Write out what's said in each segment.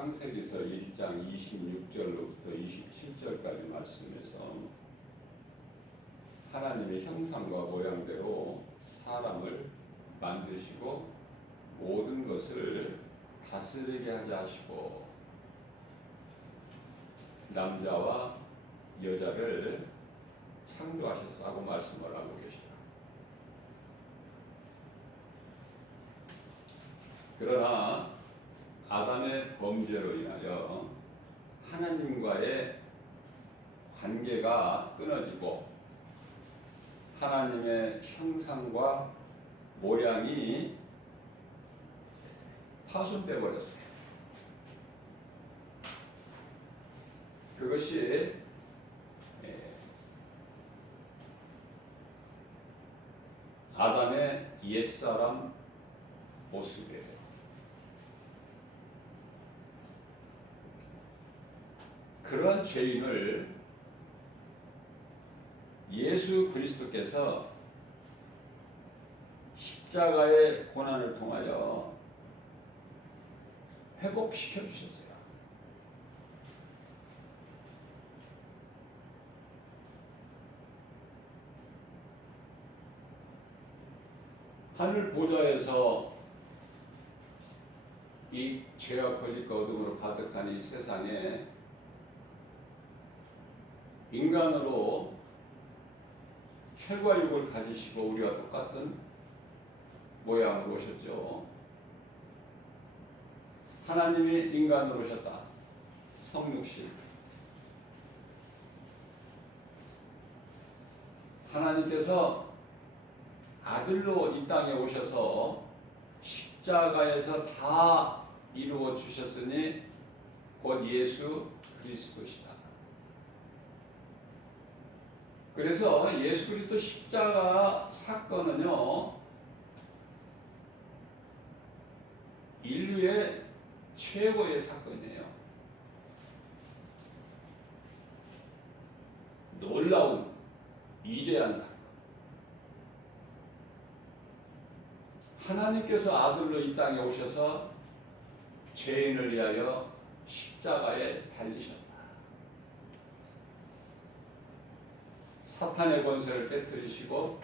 창세기서 1장 26절로부터 27절까지 말씀에서 하나님의 형상과 모양대로 사람을 만드시고 모든 것을 다스리게 하자 하시고 남자와 여자를 창조하셨어 하고 말씀을 하고 계시다. 그러나 아담의 범죄로 인하여 하나님과의 관계가 끊어지고 하나님의 형상과 모양이 파손돼 버렸어요. 그것이 아담의 옛사람 모습이에요. 그런 죄인을 예수 그리스도께서 십자가의 고난을 통하여 회복시켜 주셨어요. 하늘 보좌에서 이 죄와 거짓과 어둠으로 가득한 이 세상에 인간으로 혈과 육을 가지시고 우리와 똑같은 모양으로 오셨죠. 하나님이 인간으로 오셨다. 성육신. 하나님께서 아들로 이 땅에 오셔서 십자가에서 다 이루어 주셨으니 곧 예수 그리스도시다. 그래서 예수 그리스도 십자가 사건은요, 인류의 최고의 사건이에요. 놀라운 위대한 사건. 하나님께서 아들로 이 땅에 오셔서 죄인을 위하여 십자가에 달리셨다. 사탄의 권세를 깨뜨리시고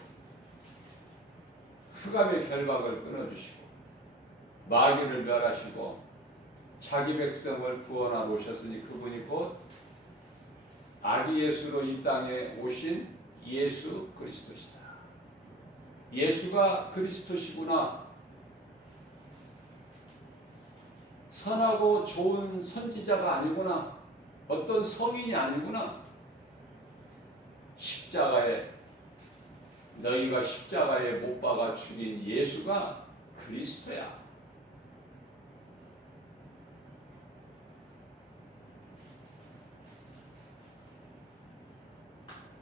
흑암의 결박을 끊어주시고 마귀를 멸하시고 자기 백성을 구원하러 오셨으니 그분이 곧 아기 예수로 이 땅에 오신 예수 그리스도시다. 예수가 그리스도시구나. 선하고 좋은 선지자가 아니구나. 어떤 성인이 아니구나. 십자가에 너희가 십자가에 못 박아 죽인 예수가 그리스도야.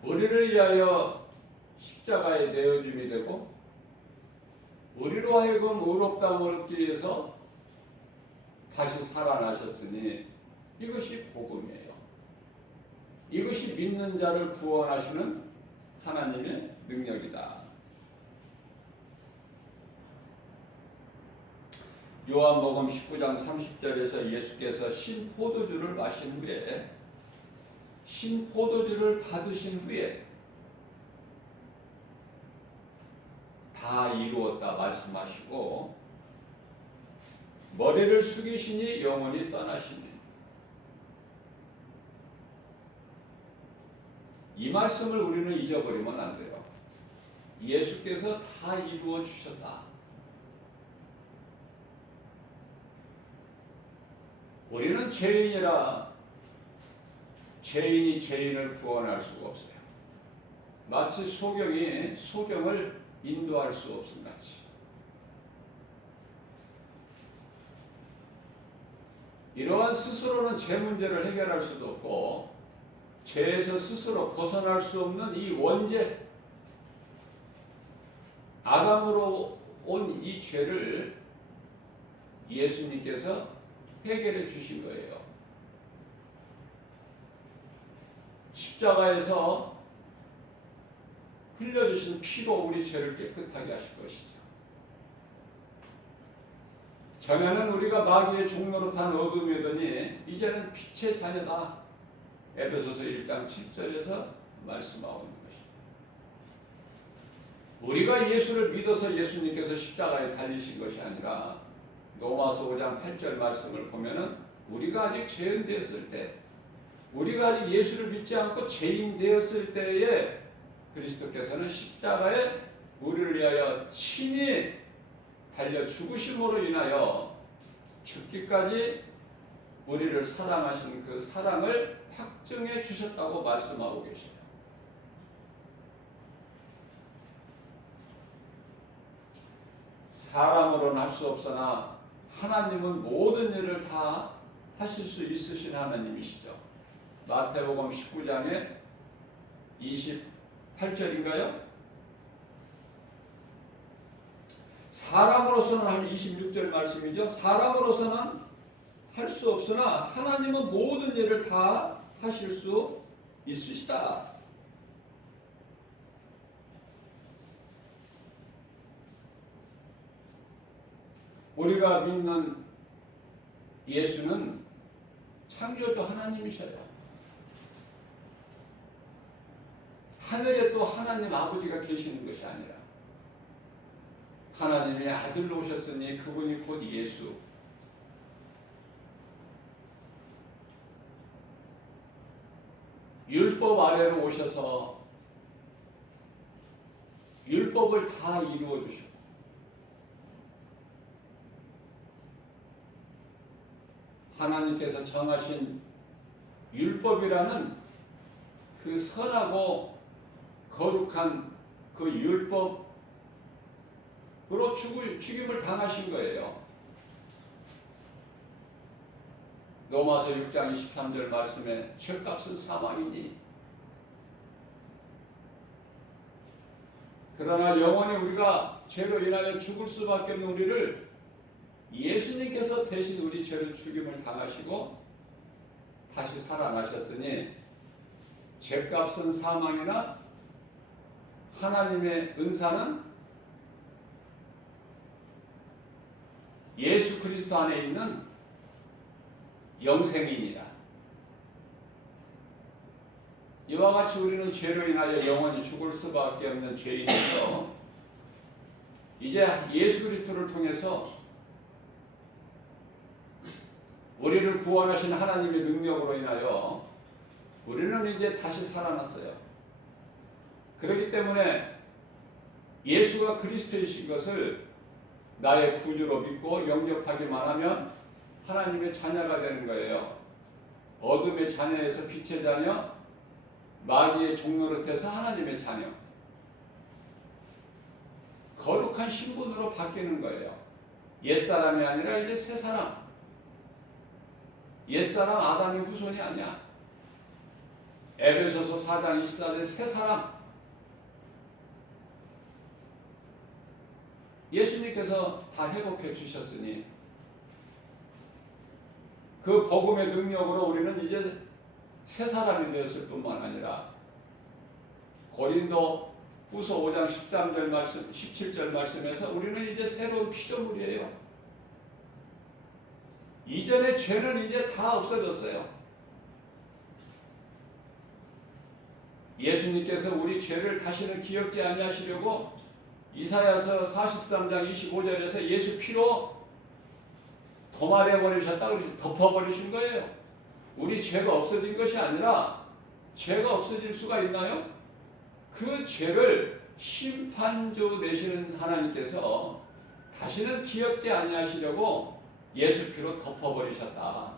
우리를 위하여 십자가에 내어줌이 되고 우리로 하여금 의롭다함을 얻기 위해서 다시 살아나셨으니 이것이 복음이에요. 이것이 믿는 자를 구원하시는 하나님의 능력이다. 요한복음 19장 30절에서 예수께서 신포도주를 마신 후에 신포도주를 받으신 후에 다 이루었다 말씀하시고 머리를 숙이시니 영원히 떠나시니 이 말씀을 우리는 잊어버리면 안 돼요. 예수께서 다 이루어 주셨다. 우리는 죄인이라 죄인이 죄인을 구원할 수가 없어요. 마치 소경이 소경을 인도할 수 없음 같이. 이러한 스스로는 죄 문제를 해결할 수도 없고 죄에서 스스로 벗어날 수 없는 이 원죄, 아담으로 온 이 죄를 예수님께서 해결해 주신 거예요. 십자가에서 흘려주신 피로 우리 죄를 깨끗하게 하실 것이죠. 전에는 우리가 마귀의 종노릇한 어둠이더니 이제는 빛의 자녀다. 에베소서 1장 7절에서 말씀하고 있는 것입니다. 우리가 예수를 믿어서 예수님께서 십자가에 달리신 것이 아니라 로마서 5장 8절 말씀을 보면은 우리가 아직 죄인 되었을 때, 우리가 아직 예수를 믿지 않고 죄인 되었을 때에 그리스도께서는 십자가에 우리를 위하여 친히 달려 죽으심으로 인하여 죽기까지 우리를 사랑하신 그 사랑을 확증해 주셨다고 말씀하고 계십니다. 사람으로는 할 수 없으나 하나님은 모든 일을 다 하실 수 있으신 하나님이시죠. 마태복음 19장에 28절인가요? 사람으로서는 한 26절 말씀이죠. 사람으로서는 할 수 없으나 하나님은 모든 일을 다 하실 수 있으시다. 우리가 믿는 예수는 창조주 하나님이셔요. 하늘에 또 하나님 아버지가 계시는 것이 아니라 하나님의 아들로 오셨으니 그분이 곧 예수. 율법 아래로 오셔서 율법을 다 이루어 주셨고 하나님께서 정하신 율법이라는 그 선하고 거룩한 그 율법으로 죽임을 당하신 거예요. 로마서 6장 23절 말씀에 죄값은 사망이니 그러나 영원히 우리가 죄로 인하여 죽을 수밖에 없는 우리를 예수님께서 대신 우리 죄로 죽임을 당하시고 다시 살아나셨으니 죄값은 사망이나 하나님의 은사는 예수 그리스도 안에 있는 영생이니라. 이와 같이 우리는 죄로 인하여 영원히 죽을 수밖에 없는 죄인이죠. 이제 예수 그리스도를 통해서 우리를 구원하신 하나님의 능력으로 인하여 우리는 이제 다시 살아났어요. 그렇기 때문에 예수가 그리스도이신 것을 나의 구주로 믿고 영접하기만 하면 하나님의 자녀가 되는 거예요. 어둠의 자녀에서 빛의 자녀, 마귀의 종노릇해서 하나님의 자녀. 거룩한 신분으로 바뀌는 거예요. 옛사람이 아니라 이제 새사람. 옛사람 아담의 후손이 아니야. 에베소서 4장 24절에 새사람. 예수님께서 다 회복해 주셨으니 그 복음의 능력으로 우리는 이제 새 사람이 되었을 뿐만 아니라 고린도 후서 5장 13절 말씀, 17절 말씀에서 우리는 이제 새로운 피조물이에요. 이전의 죄는 이제 다 없어졌어요. 예수님께서 우리 죄를 다시는 기억지 아니하시려고 이사야서 43장 25절에서 예수 피로 도말해 버리셨다고 덮어버리신 거예요. 우리 죄가 없어진 것이 아니라 죄가 없어질 수가 있나요? 그 죄를 심판주 되시는 하나님께서 다시는 기억지 아니하시려고 예수 피로 덮어버리셨다.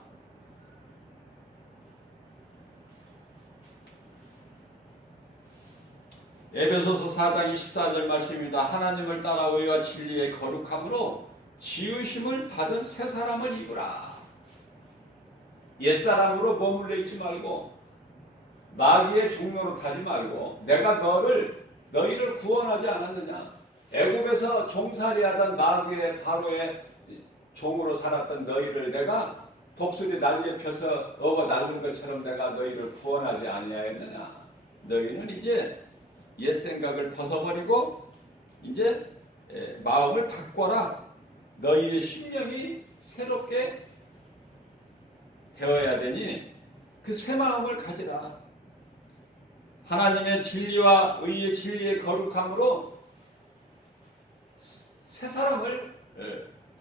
에베소서 4장 24절 말씀입니다. 하나님을 따라 의와 진리의 거룩함으로 지으심을 받은 새 사람을 입으라. 옛사람으로 머물러 있지 말고 마귀의 종로로 가지 말고 내가 너희를 구원하지 않았느냐. 애굽에서 종살이하던 마귀의 바로의 종으로 살았던 너희를 내가 독수리 날개 펴서 어거 날린 것처럼 내가 너희를 구원하지 아니하였느냐. 너희는 이제 옛 생각을 벗어버리고 이제 마음을 바꿔라. 너희의 심령이 새롭게 되어야 되니 그 새 마음을 가지라. 하나님의 진리와 의의 진리의 거룩함으로 새 사람을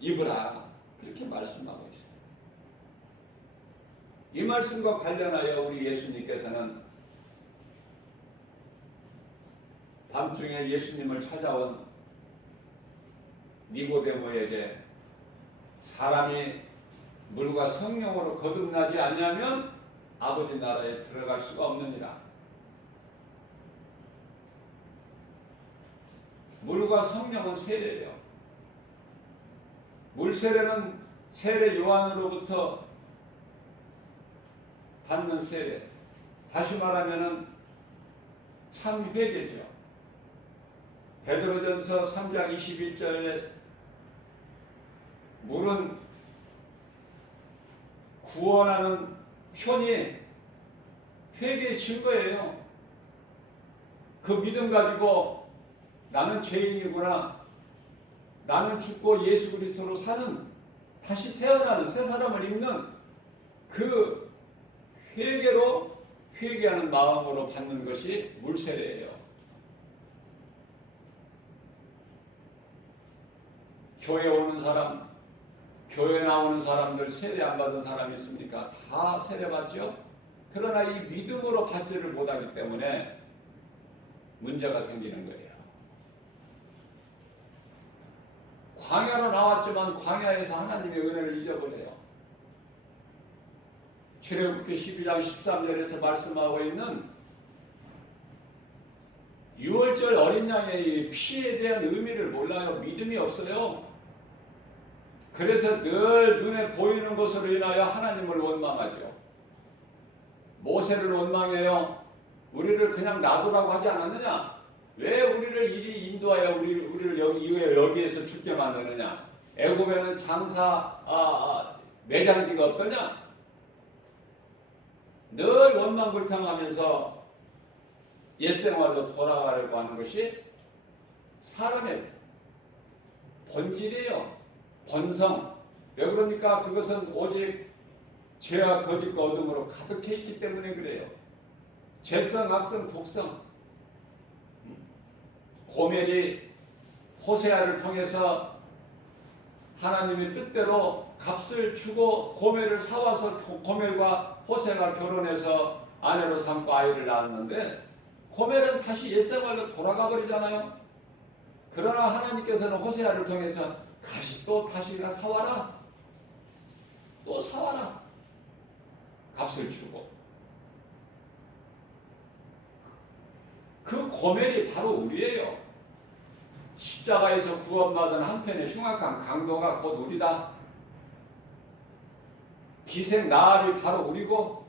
입으라. 그렇게 말씀하고 있어요. 이 말씀과 관련하여 우리 예수님께서는 밤중에 예수님을 찾아온 니고데모에게 사람이 물과 성령으로 거듭나지 않냐면 아버지 나라에 들어갈 수가 없느니라. 물과 성령은 세례예요. 물 세례는 세례 요한으로부터 받는 세례. 다시 말하면은 참 회개죠. 베드로전서 3장 21절에 물은 구원하는 편이 회개의 증거예요. 그 믿음 가지고 나는 죄인이구나, 나는 죽고 예수 그리스도로 사는, 다시 태어나는 새 사람을 입는 그 회개로, 회개하는 마음으로 받는 것이 물세례예요. 교회 오는 사람, 교회 나오는 사람들 세례 안 받은 사람이 있습니까? 다 세례 받죠? 그러나 이 믿음으로 받지를 못하기 때문에 문제가 생기는 거예요. 광야로 나왔지만 광야에서 하나님의 은혜를 잊어버려요. 출애굽기 12장 13절에서 말씀하고 있는 6월절 어린 양의 피에 대한 의미를 몰라요. 믿음이 없어요. 그래서 늘 눈에 보이는 것으로 인하여 하나님을 원망하죠. 모세를 원망해요. 우리를 그냥 놔두라고 하지 않았느냐? 왜 우리를 이리 인도하여 우리를 여기에서 죽게 만드느냐? 애굽에는 장사 매장지가 없더냐? 늘 원망불평하면서 옛생활로 돌아가려고 하는 것이 사람의 본질이에요. 본성. 왜 그러니까? 그것은 오직 죄와 거짓과 어둠으로 가득해 있기 때문에 그래요. 죄성, 악성, 독성. 고멜이 호세아를 통해서 하나님의 뜻대로 값을 주고 고멜을 사와서 고멜과 호세아가 결혼해서 아내로 삼고 아이를 낳았는데 고멜은 다시 옛생활로 돌아가 버리잖아요. 그러나 하나님께서는 호세아를 통해서 다시 사와라. 또 사와라. 값을 주고. 그 고멜이 바로 우리예요. 십자가에서 구원받은 한편의 흉악한 강도가 곧 우리다. 기생 나알이 바로 우리고,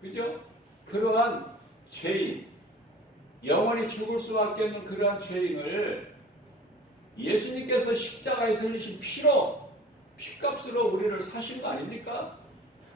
그죠? 그러한 죄인, 영원히 죽을 수밖에 없는 그러한 죄인을 예수님께서 십자가에서 흘리신 피로, 피값으로 우리를 사신 거 아닙니까?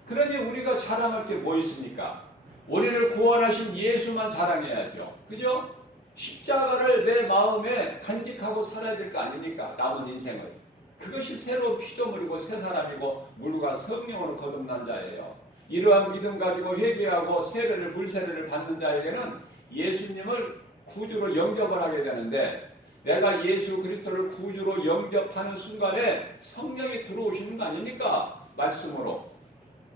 그러니 우리가 자랑할 게 뭐 있습니까? 우리를 구원하신 예수만 자랑해야죠. 그죠? 십자가를 내 마음에 간직하고 살아야 될 거 아닙니까? 남은 인생을. 그것이 새로운 피조물이고 새 사람이고 물과 성령으로 거듭난 자예요. 이러한 믿음 가지고 회개하고 세례를 물세례를 받는 자에게는 예수님을 구주로 영접을 하게 되는데, 내가 예수 그리스도를 구주로 영접하는 순간에 성령이 들어오시는 거 아닙니까? 말씀으로.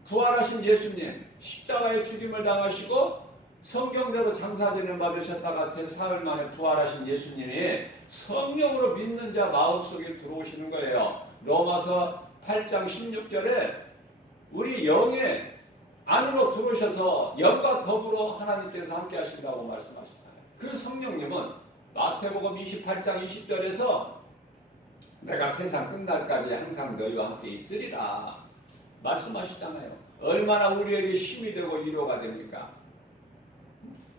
부활하신 예수님, 십자가의 죽임을 당하시고 성경대로 장사되는 받으셨다가 제4일 만에 부활하신 예수님이 성령으로 믿는 자 마음속에 들어오시는 거예요. 로마서 8장 16절에 우리 영의 안으로 들어오셔서 영과 더불어 하나님께서 함께 하신다고 말씀하셨잖아요. 그 성령님은 마태복음 28장 20절에서 내가 세상 끝날까지 항상 너희와 함께 있으리라 말씀하시잖아요. 얼마나 우리에게 힘이 되고 위로가 됩니까?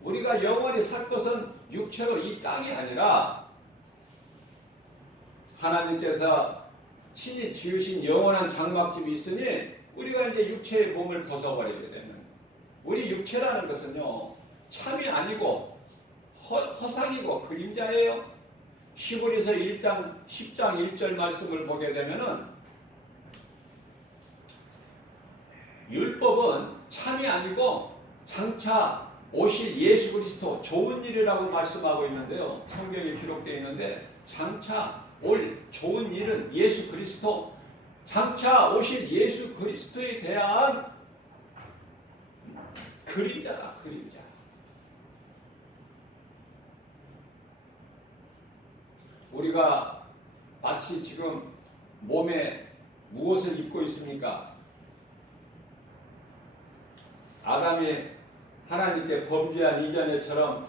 우리가 영원히 살 것은 육체로 이 땅이 아니라 하나님께서 친히 지으신 영원한 장막집이 있으니 우리가 이제 육체의 몸을 벗어버리게 되는, 우리 육체라는 것은요 참이 아니고 허상이고 그림자예요. 히브리서 10장 1절 말씀을 보게 되면은 율법은 참이 아니고 장차 오실 예수 그리스도 좋은 일이라고 말씀하고 있는데요. 성경에 기록되어 있는데 장차 올 좋은 일은 예수 그리스도, 장차 오실 예수 그리스도에 대한 그림자다. 그림자. 우리가 마치 지금 몸에 무엇을 입고 있습니까? 아담이 하나님께 범죄한 이전에처럼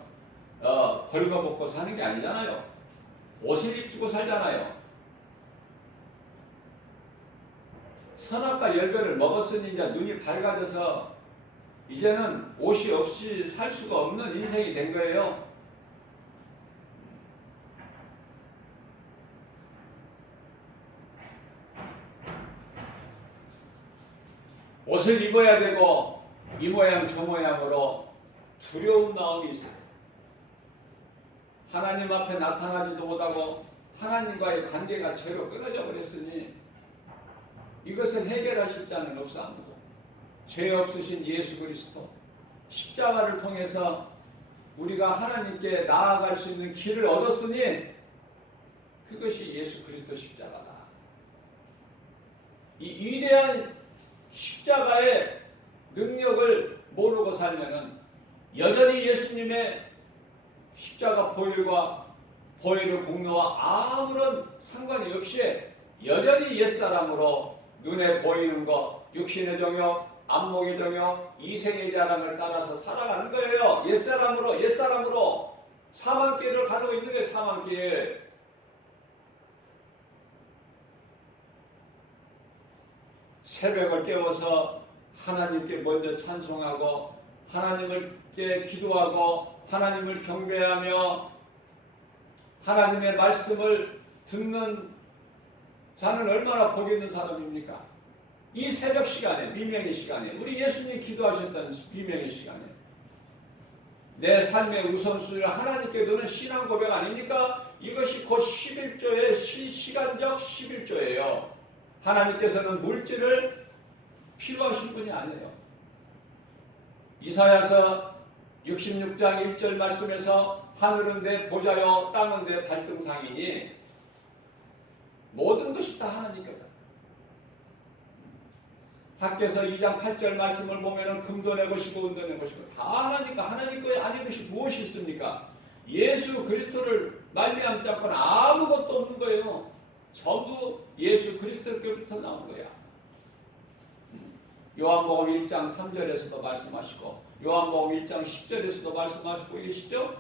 벌거벗고 사는 게 아니잖아요. 옷을 입고 살잖아요. 선악과 열매를 먹었으니 이제 눈이 밝아져서 이제는 옷이 없이 살 수가 없는 인생이 된 거예요. 옷을 입어야 되고 이 모양 저 모양으로 두려운 마음이 있어요. 하나님 앞에 나타나지도 못하고 하나님과의 관계가 제로 끊어져 버렸으니 이것을 해결하실 자는 없어 아무도. 죄 없으신 예수 그리스도 십자가를 통해서 우리가 하나님께 나아갈 수 있는 길을 얻었으니 그것이 예수 그리스도 십자가다. 이 위대한 십자가의 능력을 모르고 살면은 여전히 예수님의 십자가 보혈과 보혈의 공로와 아무런 상관이 없이 여전히 옛사람으로 눈에 보이는 것, 육신의 정욕, 안목의 정욕, 이생의 자랑을 따라서 살아가는 거예요. 옛사람으로 사망길을 가르고 있는 게 사망길. 새벽을 깨워서 하나님께 먼저 찬송하고 하나님께 기도하고 하나님을 경배하며 하나님의 말씀을 듣는 자는 얼마나 복이 있는 사람입니까? 이 새벽 시간에, 비명의 시간에, 우리 예수님 기도하셨던 비명의 시간에 내 삶의 우선순위를 하나님께 두는 신앙 고백 아닙니까? 이것이 곧 11조의 시간적 11조예요. 하나님께서는 물질을 필요하신 분이 아니에요. 이사야서 66장 1절 말씀에서 하늘은 내 보좌요 땅은 내 발등상이니 모든 것이 다 하나님 거다. 밖에서 2장 8절 말씀을 보면은 금도 내 것이고 은도 내 것이고 다 하나니까 하나님 거에 아닌 것이 무엇이 있습니까? 예수 그리스도를 말미암지 않고는 아무것도 없는 거예요. 전부 예수 그리스도께부터 나온 거야. 요한복음 1장 3절에서도 말씀하시고 요한복음 1장 10절에서도 말씀하시고 계시죠?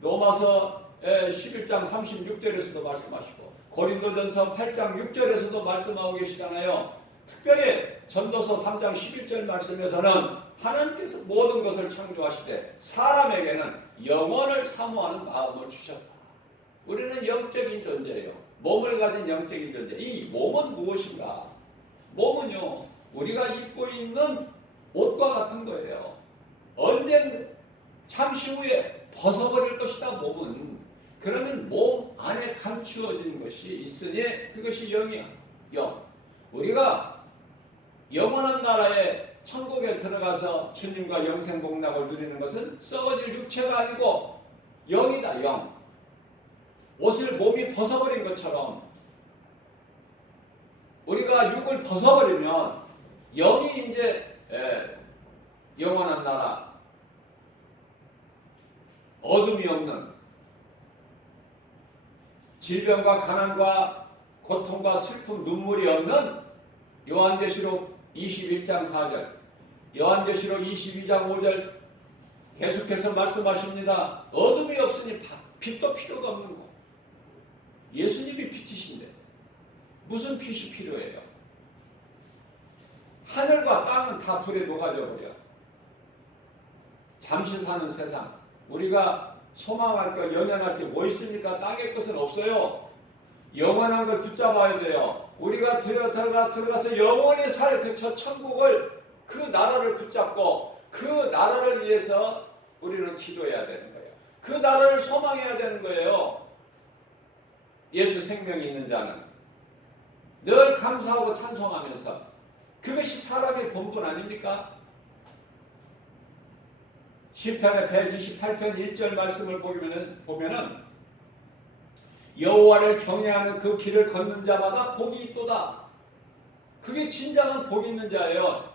로마서 11장 36절에서도 말씀하시고 고린도전서 8장 6절에서도 말씀하고 계시잖아요. 특별히 전도서 3장 11절 말씀에서는 하나님께서 모든 것을 창조하시되 사람에게는 영원을 사모하는 마음을 주셨다. 우리는 영적인 존재예요. 몸을 가진 영적인 존재. 이 몸은 무엇인가? 몸은요, 우리가 입고 있는 옷과 같은 거예요. 언젠 잠시 후에 벗어버릴 것이다, 몸은. 그러면 몸 안에 감추어진 것이 있으니 그것이 영이야. 영. 우리가 영원한 나라에 천국에 들어가서 주님과 영생복락을 누리는 것은 썩어질 육체가 아니고 영이다, 영. 옷을 몸이 벗어버린 것처럼 우리가 육을 벗어버리면 영이 이제 영원한 나라, 어둠이 없는 질병과 가난과 고통과 슬픔, 눈물이 없는 요한계시록 21장 4절, 요한계시록 22장 5절 계속해서 말씀하십니다. 어둠이 없으니 빛도 필요가 없는 거. 예수님이 빛이신데 무슨 빛이 필요해요? 하늘과 땅은 다 불에 녹아져 버려. 잠시 사는 세상, 우리가 소망할 것, 연연할 게 뭐 있습니까? 땅의 것은 없어요. 영원한 걸 붙잡아야 돼요. 우리가 들어가서 영원히 살 그 천국을, 그 나라를 붙잡고 그 나라를 위해서 우리는 기도해야 되는 거예요. 그 나라를 소망해야 되는 거예요. 예수 생명이 있는 자는 늘 감사하고 찬송하면서 그것이 사람의 본분 아닙니까? 시편의 128편 1절 말씀을 보면은 여호와를 경외하는 그 길을 걷는 자마다 복이 있도다. 그게 진정한 복 있는 자예요.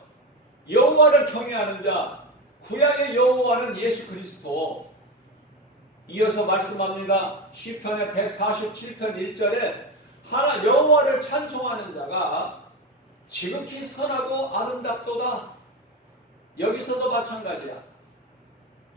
여호와를 경외하는 자, 구약의 여호와는 예수 그리스도. 이어서 말씀합니다. 시편의 147편 1절에 하나 여호와를 찬송하는 자가 지극히 선하고 아름답도다. 여기서도 마찬가지야.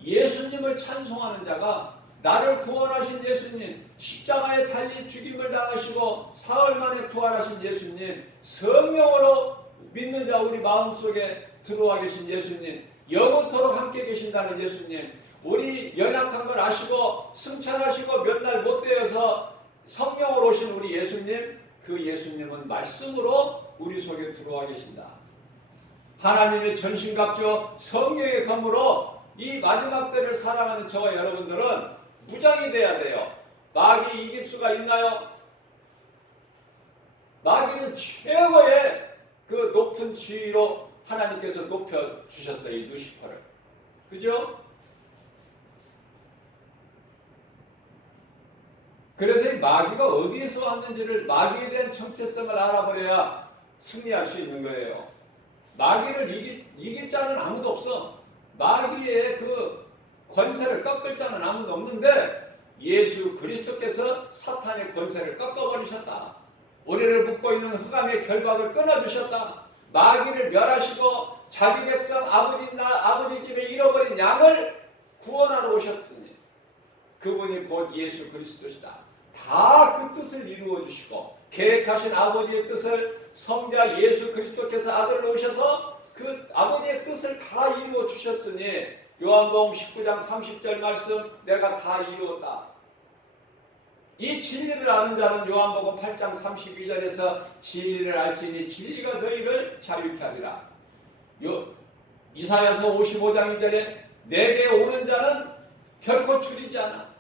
예수님을 찬송하는 자가 나를 구원하신 예수님, 십자가에 달리 죽임을 당하시고 사흘 만에 부활하신 예수님, 성령으로 믿는 자 우리 마음속에 들어와 계신 예수님, 영원토록 함께 계신다는 예수님, 우리 연약한 걸 아시고 승천하시고 몇 날 못 되어서 성령으로 오신 우리 예수님, 그 예수님은 말씀으로 우리 속에 들어와 계신다. 하나님의 전신갑주 성령의 검으로 이 마지막 때를 살아가는 저와 여러분들은 무장이 돼야 돼요. 마귀 이길 수가 있나요? 마귀는 최고의 그 높은 지위로 하나님께서 높여주셨어요. 이 루시퍼를. 그죠? 그래서 이 마귀가 어디에서 왔는지를, 마귀에 대한 정체성을 알아버려야 승리할 수 있는 거예요. 마귀를 이길 자는 아무도 없어. 마귀의 그 권세를 꺾을 자는 아무도 없는데 예수 그리스도께서 사탄의 권세를 꺾어버리셨다. 우리를 묶고 있는 흑암의 결박을 끊어주셨다. 마귀를 멸하시고 자기 백성 아버지 집에 잃어버린 양을 구원하러 오셨으니 그분이 곧 예수 그리스도시다. 다 그 뜻을 이루어 주시고 계획하신 아버지의 뜻을 성자 예수 그리스도께서 아들로 오셔서 그 아버지의 뜻을 다 이루어 주셨으니 요한복음 19장 30절 말씀 내가 다 이루었다. 이 진리를 아는 자는 요한복음 8장 32절에서 진리를 알지니 진리가 너희를 자유케 하리라. 이사야서 55장 2절에 내게 오는 자는 결코 줄이지 않아.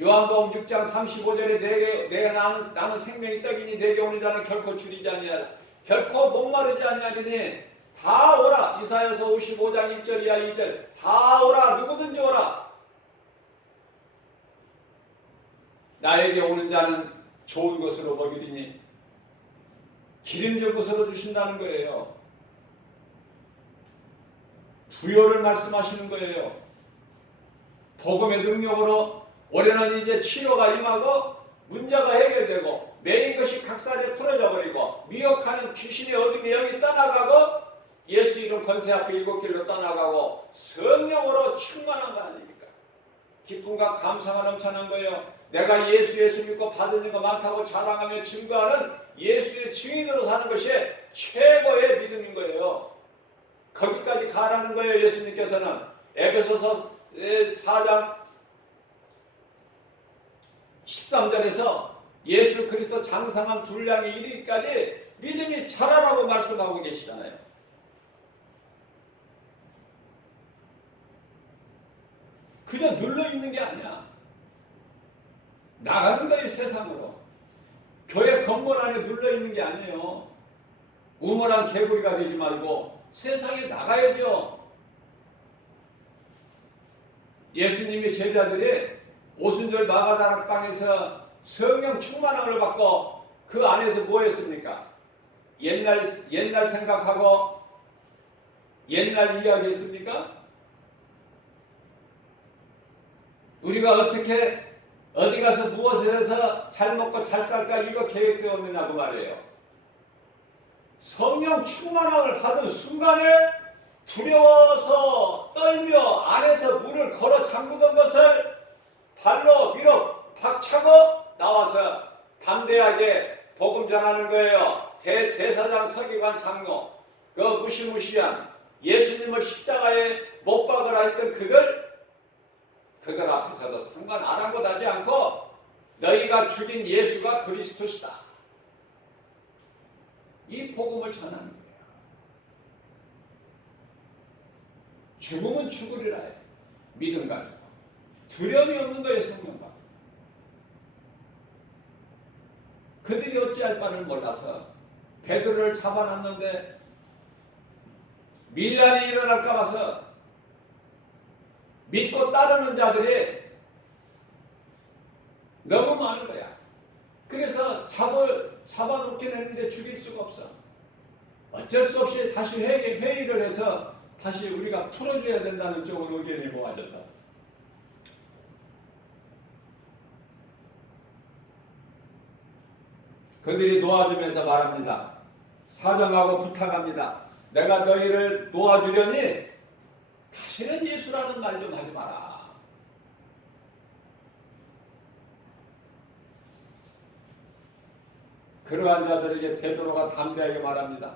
요한복음 6장 35절에 내가 나는 생명의 떡이니 내게 오는 자는 결코 줄이지 아니하라. 결코 목마르지 아니하리니 다 오라. 이사야서 55장 1절 이하 2절 다 오라. 누구든지 오라. 나에게 오는 자는 좋은 것으로 먹이리니 기름진 것으로 주신다는 거예요. 부요를 말씀하시는 거예요. 복음의 능력으로 올해는 이제 치료가 임하고 문제가 해결되고 매인 것이 각살에 풀어져 버리고 미혹하는 귀신의 어둠의 영이 떠나가고 예수 이름 권세 앞에 일곱 길로 떠나가고 성령으로 충만한 거 아닙니까? 기쁨과 감사가 넘쳐난 거예요. 내가 예수 믿고 받은 거 많다고 자랑하며 증거하는 예수의 증인으로 사는 것이 최고의 믿음인 거예요. 거기까지 가라는 거예요. 예수님께서는 에베소서 4장 13절에서 예수 그리스도 장성한 분량에 이르기까지 믿음이 자라라고 말씀하고 계시잖아요. 그저 눌러있는 게 아니야. 나가는 거예요. 세상으로. 교회 건물 안에 눌러있는 게 아니에요. 우물한 개구리가 되지 말고 세상에 나가야죠. 예수님의 제자들이 오순절 마가다락방에서 성령 충만함을 받고 그 안에서 뭐 했습니까? 옛날 생각하고 옛날 이야기 했습니까? 우리가 어떻게 어디 가서 무엇을 해서 잘 먹고 잘 살까 이거 계획 세웠느냐고 말이에요. 성령 충만함을 받은 순간에 두려워서 떨며 안에서 문을 걸어 잠그던 것을 발로 위로 박차고 나와서 담대하게 복음 전하는 거예요. 대제사장 서기관 장로 그 무시무시한 예수님을 십자가에 못 박으라 했던 그들 앞에서도 상관 아랑곳하지 않고 너희가 죽인 예수가 그리스도시다. 이 복음을 전하는 거예요. 죽으면 죽으리라 해. 믿음 가지고. 두려움이 없는 거예요. 성령 받고. 그들이 어찌할 바를 몰라서 베드로를 잡아놨는데 밀란이 일어날까 봐서 믿고 따르는 자들이 너무 많은 거야. 그래서 잡아놓긴 했는데 죽일 수가 없어. 어쩔 수 없이 다시 회의를 해서 다시 우리가 풀어줘야 된다는 쪽으로 의견이 모아져서 그들이 놓아주면서 말합니다. 사정하고 부탁합니다. 내가 너희를 놓아주려니 다시는 예수라는 말 좀 하지 마라. 그러한 자들에게 베드로가 담대하게 말합니다.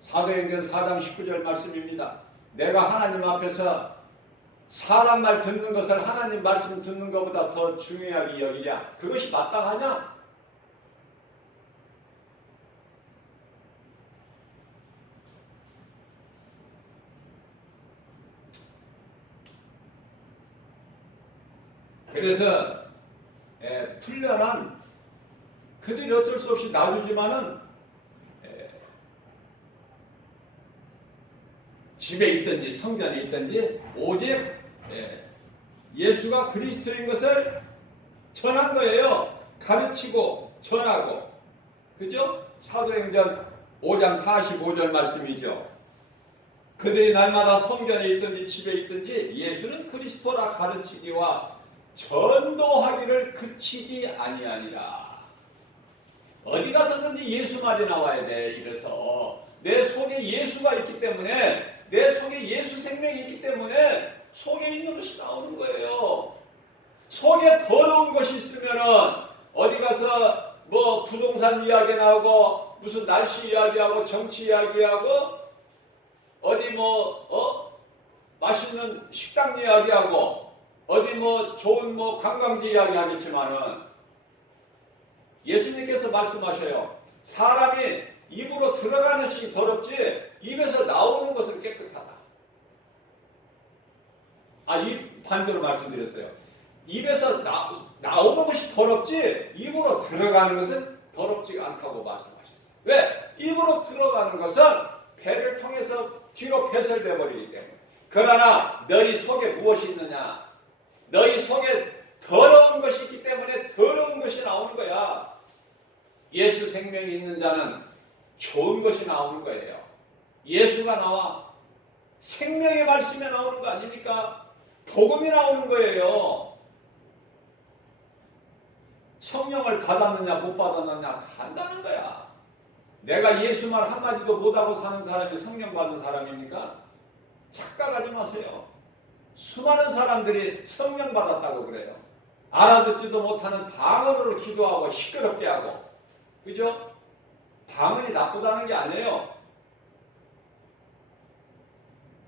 사도행전 4장 19절 말씀입니다. 내가 하나님 앞에서 사람 말 듣는 것을 하나님 말씀 듣는 것보다 더 중요하게 여기냐? 그것이 마땅하냐? 그래서 풀려난 그들이 어쩔 수 없이 놔주지만은 집에 있든지 성전에 있든지 오직 예수가 그리스도인 것을 전한 거예요. 가르치고 전하고. 그죠? 사도행전 5장 45절 말씀이죠. 그들이 날마다 성전에 있든지 집에 있든지 예수는 그리스도라 가르치기와 전도하기를 그치지 아니하니라. 어디 가서든지 예수 말이 나와야 돼. 이래서 내 속에 예수가 있기 때문에, 내 속에 예수 생명이 있기 때문에 속에 있는 것이 나오는 거예요. 속에 더러운 것이 있으면은 어디 가서 뭐 부동산 이야기 나오고 무슨 날씨 이야기하고 정치 이야기하고 어디 맛있는 식당 이야기하고 어디 좋은 관광지 이야기 하겠지만은 예수님께서 말씀하셔요. 사람이 입으로 들어가는 것이 더럽지 입에서 나오는 것은 깨끗하다. 이 반대로 말씀드렸어요. 입에서 나오는 것이 더럽지 입으로 들어가는 것은 더럽지가 않다고 말씀하셨어요. 왜? 입으로 들어가는 것은 배를 통해서 뒤로 배설되어 버리기 때문에. 그러나 너희 속에 무엇이 있느냐? 너희 속에 더러운 것이 있기 때문에 더러운 것이 나오는 거야. 예수 생명이 있는 자는 좋은 것이 나오는 거예요. 예수가 나와 생명의 말씀이 나오는 거 아닙니까? 복음이 나오는 거예요. 성령을 받았느냐 못 받았느냐 간다는 거야. 내가 예수 말 한마디도 못하고 사는 사람이 성령 받은 사람입니까? 착각하지 마세요. 수많은 사람들이 성령 받았다고 그래요. 알아듣지도 못하는 방언으로 기도하고 시끄럽게 하고. 그죠? 방언이 나쁘다는 게 아니에요.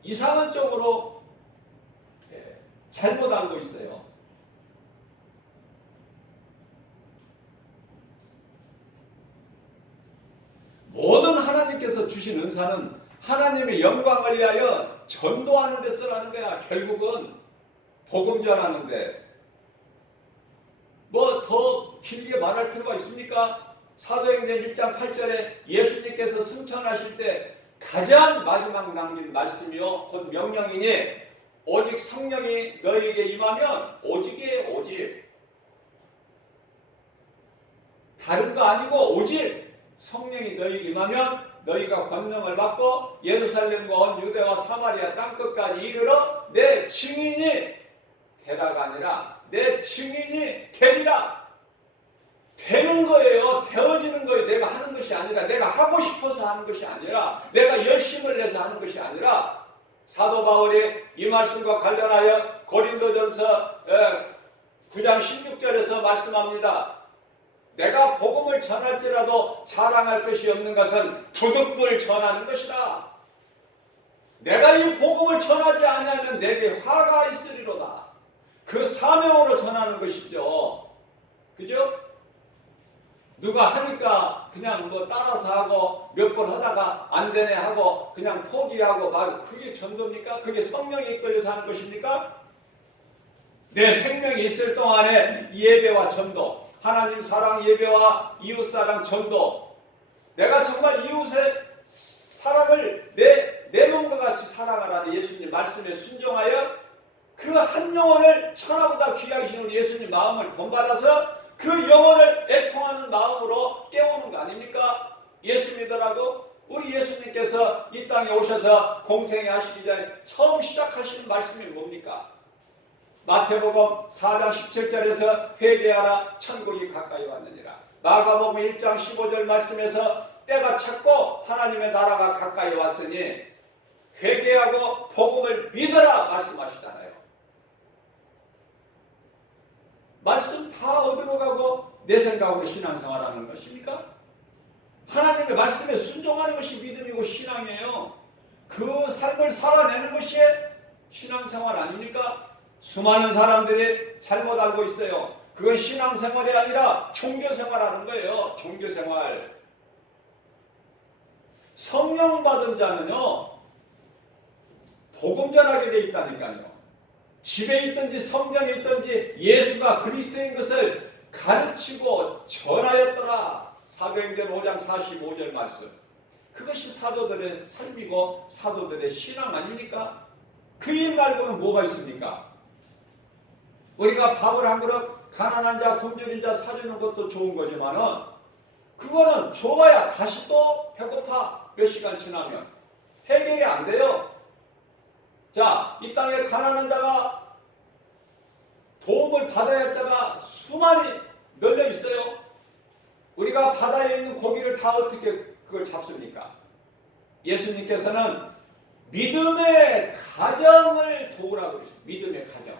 이상한 쪽으로 잘못 알고 있어요. 모든 하나님께서 주신 은사는 하나님의 영광을 위하여 전도하는 데 쓰라는 거야. 결국은 복음 전하는데 더 길게 말할 필요가 있습니까? 사도행전 1장 8절에 예수님께서 승천하실 때 가장 마지막 남긴 말씀이요 곧 명령이니 오직 성령이 너희에게 임하면 오직이에요. 오직 다른 거 아니고 오직 성령이 너희에게 임하면 너희가 권능을 받고 예루살렘과 온 유대와 사마리아 땅끝까지 이르러 내 증인이 되라가 아니라 내 증인이 되리라. 되는 거예요. 되어지는 거예요. 내가 하는 것이 아니라, 내가 하고 싶어서 하는 것이 아니라, 내가 열심을 내서 하는 것이 아니라, 사도 바울이 이 말씀과 관련하여 고린도전서 9장 16절에서 말씀합니다. 내가 복음을 전할지라도 자랑할 것이 없는 것은 도둑불 전하는 것이라. 내가 이 복음을 전하지 아니하면 내게 화가 있으리로다. 그 사명으로 전하는 것이죠. 그죠? 누가 하니까 그냥 따라서 하고 몇 번 하다가 안 되네 하고 그냥 포기하고 그게 전도입니까? 그게 성령에 이끌려서 하는 것입니까? 내 생명이 있을 동안에 예배와 전도, 하나님 사랑 예배와 이웃사랑 전도, 내가 정말 이웃의 사랑을 내 몸과 같이 사랑하라는 예수님 말씀에 순종하여 그 한 영혼을 천하보다 귀하게 여기시는 예수님 마음을 본받아서 그 영혼을 애통하는 마음으로 깨우는 거 아닙니까? 예수 믿으라고. 우리 예수님께서 이 땅에 오셔서 공생애 하시기 전에 처음 시작하시는 말씀이 뭡니까? 마태복음 4장 17절에서 회개하라 천국이 가까이 왔느니라. 마가복음 1장 15절 말씀에서 때가 찼고 하나님의 나라가 가까이 왔으니 회개하고 복음을 믿어라 말씀하시잖아요. 말씀 다 얻으러 가고 내 생각으로 신앙생활하는 것입니까? 하나님의 말씀에 순종하는 것이 믿음이고 신앙이에요. 그 삶을 살아내는 것이 신앙생활 아닙니까? 수많은 사람들이 잘못 알고 있어요. 그건 신앙생활이 아니라 종교생활하는 거예요. 종교생활. 성령 받은 자는요, 복음 전하게 돼 있다니까요. 집에 있든지 성전에 있든지 예수가 그리스도인 것을 가르치고 전하였더라. 사도행전 5장 45절 말씀. 그것이 사도들의 삶이고 사도들의 신앙 아닙니까? 그 일 말고는 뭐가 있습니까? 우리가 밥을 한 그릇 가난한 자, 굶주린 자 사주는 것도 좋은 거지만은 그거는 줘봐야 다시 또 배고파. 몇 시간 지나면 해결이 안 돼요. 자, 이 땅에 가난한 자가 도움을 받아야 할 자가 수많이 널려 있어요. 우리가 바다에 있는 고기를 다 어떻게 그걸 잡습니까? 예수님께서는 믿음의 가정을 도우라고 그러셨어요. 믿음의 가정.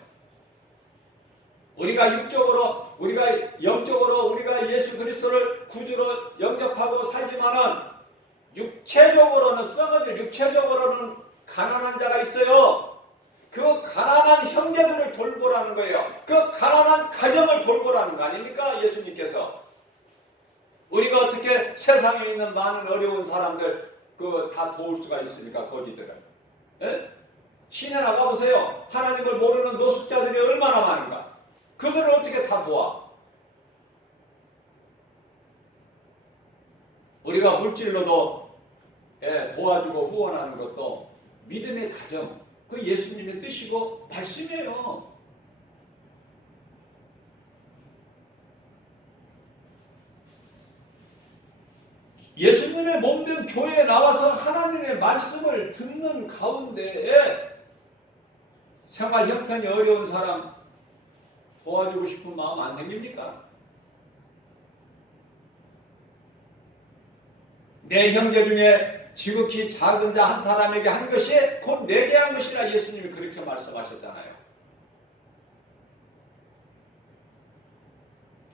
우리가 육적으로, 우리가 영적으로 우리가 예수 그리스도를 구주로 영접하고 살지만은 육체적으로는 썩어질, 육체적으로는 가난한 자가 있어요. 그 가난한 형제들을 돌보라는 거예요. 그 가난한 가정을 돌보라는 거 아닙니까? 예수님께서. 우리가 어떻게 세상에 있는 많은 어려운 사람들 그 다 도울 수가 있습니까? 거지들은. 예? 시내 나가보세요. 하나님을 모르는 노숙자들이 얼마나 많은가. 그들을 어떻게 다 도와? 우리가 물질로도 도와주고 후원하는 것도 믿음의 가정, 그 예수님의 뜻이고 말씀이에요. 예수님의 몸된 교회에 나와서 하나님의 말씀을 듣는 가운데에 생활 형편이 어려운 사람 도와주고 싶은 마음 안 생깁니까? 내 형제 중에 지극히 작은 자 한 사람에게 한 것이 곧 내게 한 것이라 예수님이 그렇게 말씀하셨잖아요.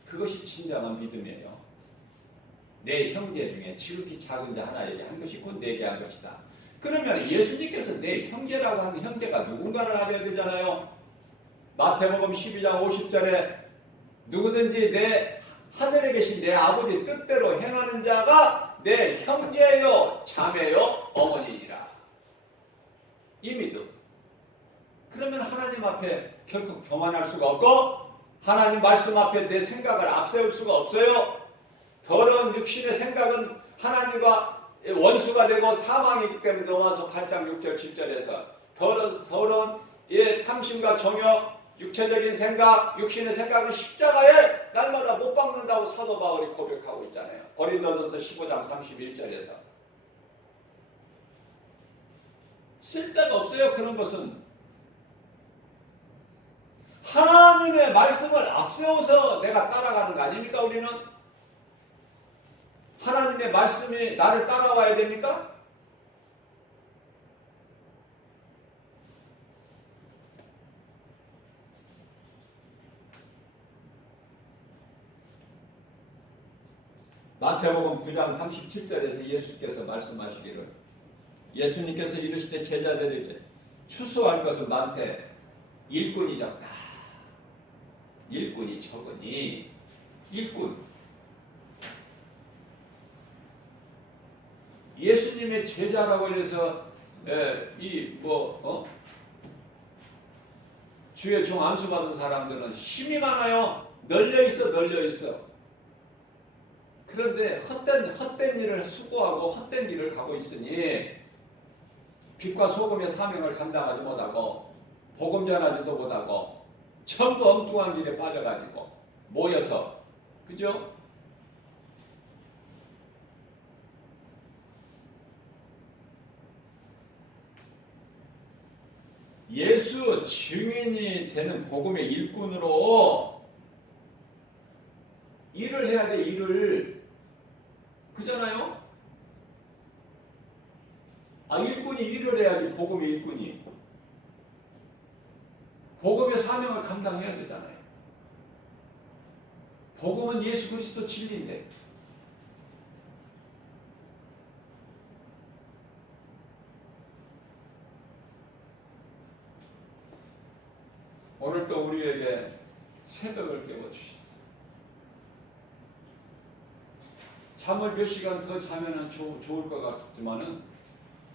그것이 진정한 믿음이에요. 내 형제 중에 지극히 작은 자 하나에게 한 것이 곧 내게 한 것이다. 그러면 예수님께서 내 형제라고 하는 형제가 누군가를 알아야 되잖아요. 마태복음 12장 50절에 누구든지 내 하늘에 계신 내 아버지 뜻대로 행하는 자가 내 형제요 자매요 어머니니라. 이 믿음. 그러면 하나님 앞에 결코 교만할 수가 없고 하나님 말씀 앞에 내 생각을 앞세울 수가 없어요. 더러운 육신의 생각은 하나님과 원수가 되고 사망이기 때문에 넘어서 8장 6절 7절에서 더러운 탐심과 정욕, 육체적인 생각, 육신의 생각은 십자가에 날마다 못 박는다고 사도 바울이 고백하고 있잖아요. 고린도전서 15장 31절에서. 쓸데가 없어요. 그런 것은. 하나님의 말씀을 앞세워서 내가 따라가는 거 아닙니까? 우리는 하나님의 말씀이 나를 따라와야 됩니까? 마태복음 9장 37절에서 예수께서 말씀하시기를 예수님께서 이르시되 제자들에게 추수할 것은 많되 일꾼이 적다. 일꾼이 적으니 일꾼. 예수님의 제자라고 해서 주의 종 안수 받은 사람들은 힘이 많아요. 널려 있어. 그런데 헛된 일을 수고하고 헛된 길을 가고 있으니 빛과 소금의 사명을 감당하지 못하고 복음 전하지도 못하고 전부 엉뚱한 길에 빠져가지고 모여서, 그죠? 예수 증인이 되는 복음의 일꾼으로 일을 해야 돼. 일을. 그잖아요? 일꾼이 일을 해야지. 복음의 일꾼이 복음의 사명을 감당해야 되잖아요. 복음은 예수 그리스도 진리인데, 오늘 또 우리에게 새벽을 깨워주시. 잠을 몇 시간 더 자면은 좋을 것 같지만은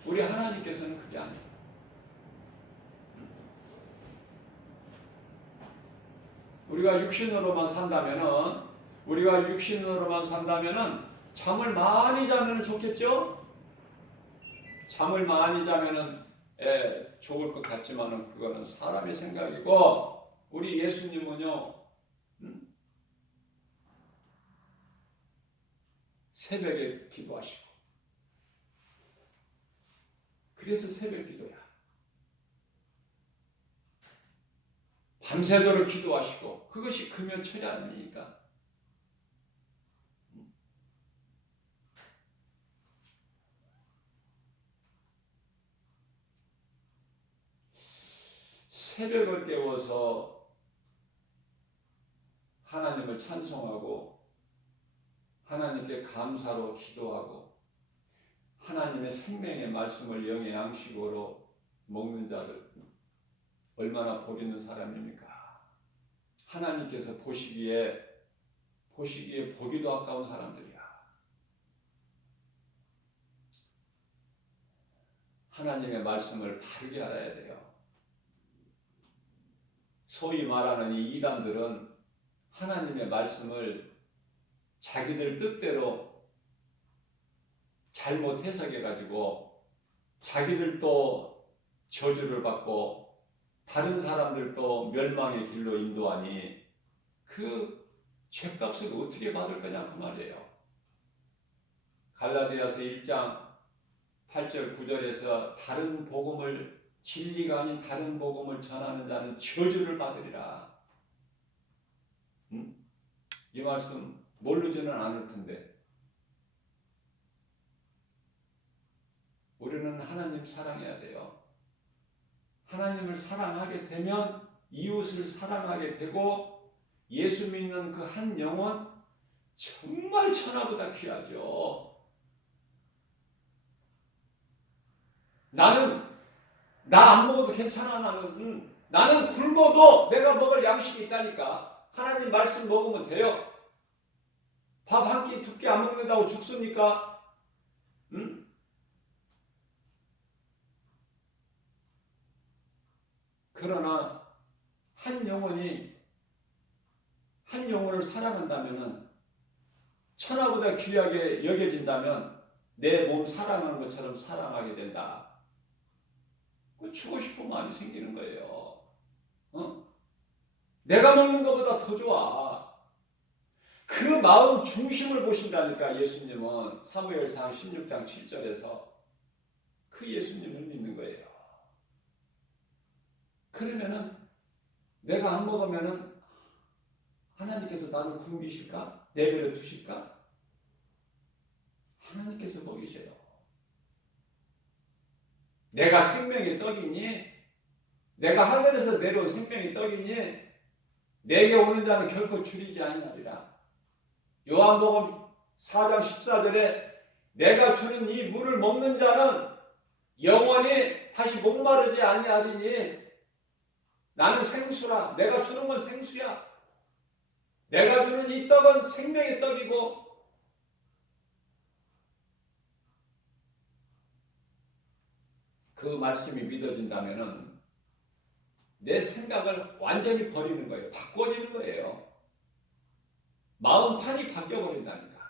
우리 하나님께서는 그게 아니에요. 우리가 육신으로만 산다면은 잠을 많이 자면은 좋겠죠? 잠을 많이 자면은 좋을 것 같지만은 그거는 사람의 생각이고, 우리 예수님은요, 새벽에 기도하시고, 그래서 새벽 기도야. 밤새도록 기도하시고, 그것이 금요철이 아닙니까? 새벽을 깨워서 하나님을 찬송하고 하나님께 감사로 기도하고 하나님의 생명의 말씀을 영의 양식으로 먹는 자들 얼마나 복 있는 사람입니까? 하나님께서 보시기에 보기도 아까운 사람들이야. 하나님의 말씀을 바르게 알아야 돼요. 소위 말하는 이 이단들은 하나님의 말씀을 자기들 뜻대로 잘못 해석해가지고 자기들도 저주를 받고 다른 사람들도 멸망의 길로 인도하니 그 죄값을 어떻게 받을 거냐 그 말이에요. 갈라디아서 1장 8절 9절에서 다른 복음을, 진리가 아닌 다른 복음을 전하는 자는 저주를 받으리라. 이 말씀 모르지는 않을 텐데 우리는 하나님 사랑해야 돼요. 하나님을 사랑하게 되면 이웃을 사랑하게 되고 예수 믿는 그 한 영혼 정말 천하보다 귀하죠. 나는 나 안 먹어도 괜찮아. 나는 굶어도 내가 먹을 양식이 있다니까. 하나님 말씀 먹으면 돼요. 밥 한 끼, 두 끼 안 먹는다고 죽습니까? 응? 그러나 한 영혼을 사랑한다면은 천하보다 귀하게 여겨진다면 내 몸 사랑하는 것처럼 사랑하게 된다. 주고 싶은 마음이 생기는 거예요. 내가 먹는 것보다 더 좋아. 그 마음 중심을 보신다니까. 예수님은 사무엘상 16장 7절에서 그 예수님을 믿는 거예요. 그러면은 내가 안 먹으면은 하나님께서 나를 굶기실까? 내버려 두실까? 하나님께서 먹이세요. 내가 생명의 떡이니? 내가 하늘에서 내려온 생명의 떡이니? 내게 오는 자는 결코 줄이지 아니하리라. 요한복음 4장 14절에 내가 주는 이 물을 먹는 자는 영원히 다시 목마르지 아니하리니 나는 생수라. 내가 주는 건 생수야. 내가 주는 이 떡은 생명의 떡이고 그 말씀이 믿어진다면은 내 생각을 완전히 버리는 거예요. 바꿔지는 거예요. 마음판이 바뀌어버린다니까.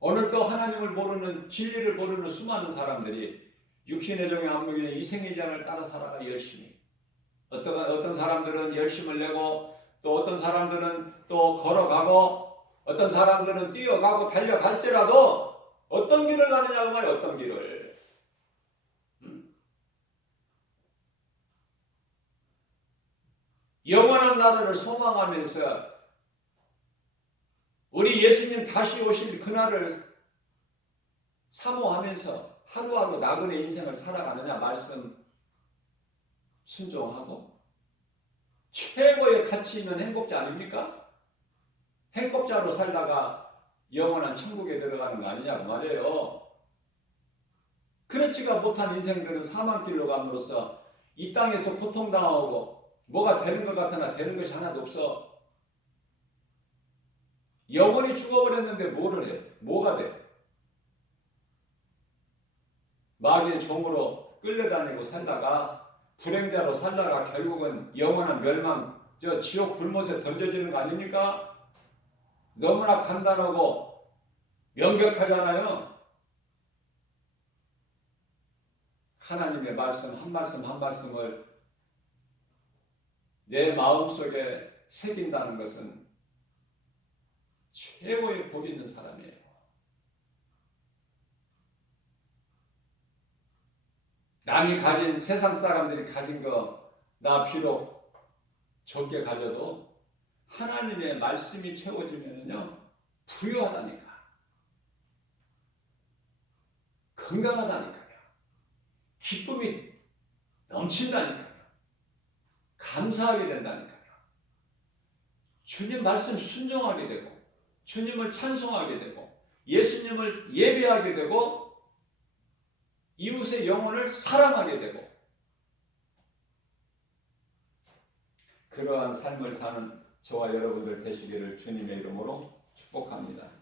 오늘도 하나님을 모르는, 진리를 모르는 수많은 사람들이 육신의 종의 안목이 이 생애장을 따라 살아가 열심히. 어떤 사람들은 열심을 내고, 또 어떤 사람들은 또 걸어가고, 어떤 사람들은 뛰어가고 달려갈지라도 어떤 길을 가느냐고 말이야. 어떤 길을. 영원한 나라를 소망하면서 우리 예수님 다시 오실 그날을 사모하면서 하루하루 나그네 인생을 살아가느냐. 말씀 순종하고 최고의 가치 있는 행복자 아닙니까? 행복자로 살다가 영원한 천국에 들어가는 거 아니냐고 말이에요. 그렇지가 못한 인생들은 사망길로 감으로써 이 땅에서 고통당하고 뭐가 되는 것 같으나 되는 것이 하나도 없어. 영원히 죽어버렸는데 뭐를 해? 뭐가 돼? 마귀의 종으로 끌려다니고 살다가 불행자로 살다가 결국은 영원한 멸망, 저 지옥 불못에 던져지는 거 아닙니까? 너무나 간단하고 명백하잖아요. 하나님의 말씀 한 말씀 한 말씀을 내 마음속에 새긴다는 것은 최고의 복 있는 사람이에요. 남이 가진, 세상 사람들이 가진 거 나 비록 적게 가져도 하나님의 말씀이 채워지면요 부유하다니까, 건강하다니까요, 기쁨이 넘친다니까요, 감사하게 된다니까요. 주님 말씀 순종하게 되고 주님을 찬송하게 되고 예수님을 예배하게 되고 이웃의 영혼을 사랑하게 되고 그러한 삶을 사는 저와 여러분들 되시기를 주님의 이름으로 축복합니다.